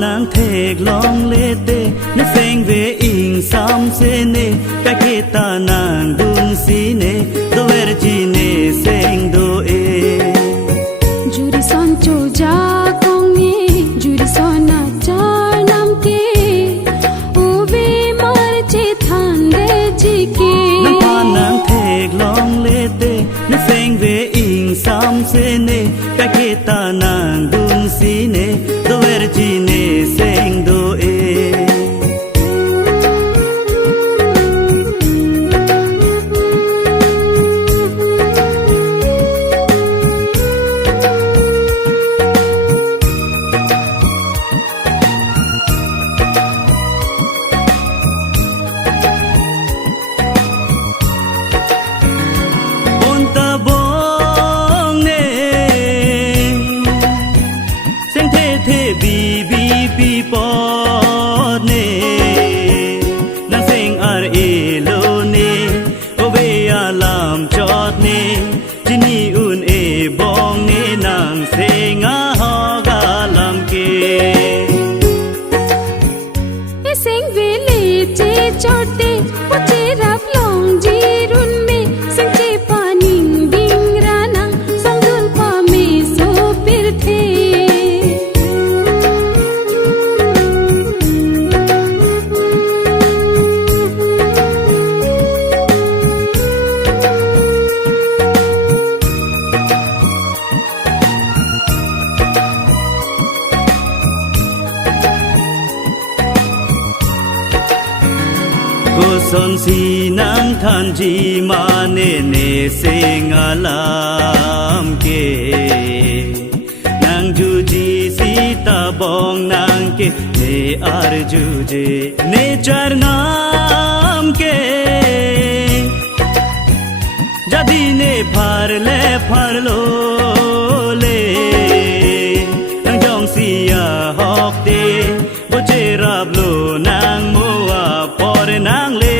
nàng thề long lê tê nó phèn về in sam se nê cái kia ta nàng đun xí nê đôi er chi nê sen đôi juri son cho ja kong nê juri son na char nam ke u ve mar che than de ji ke nam pa nàng thề long lê tê nó phèn về in sam se nê cái kia ta nàng đun xí nê đôi er chi nê sen đôi bi bi bi po ne nang sing ar e lo ne o ve ya lam chot ne jini un e bong ne nang sing a ho ga lam ke e sing ve le che chote po che rap long ji run me sing che pa ning ding ra nang song dun pa me so pir the son si nang than ji ma ne ne sing alam ke nang ju ji si ta bong nang ke ne ar ju je ne char nam ke jadi ne phar lo le nang jong si ya hok de bo che rap lo nang mo a por nang le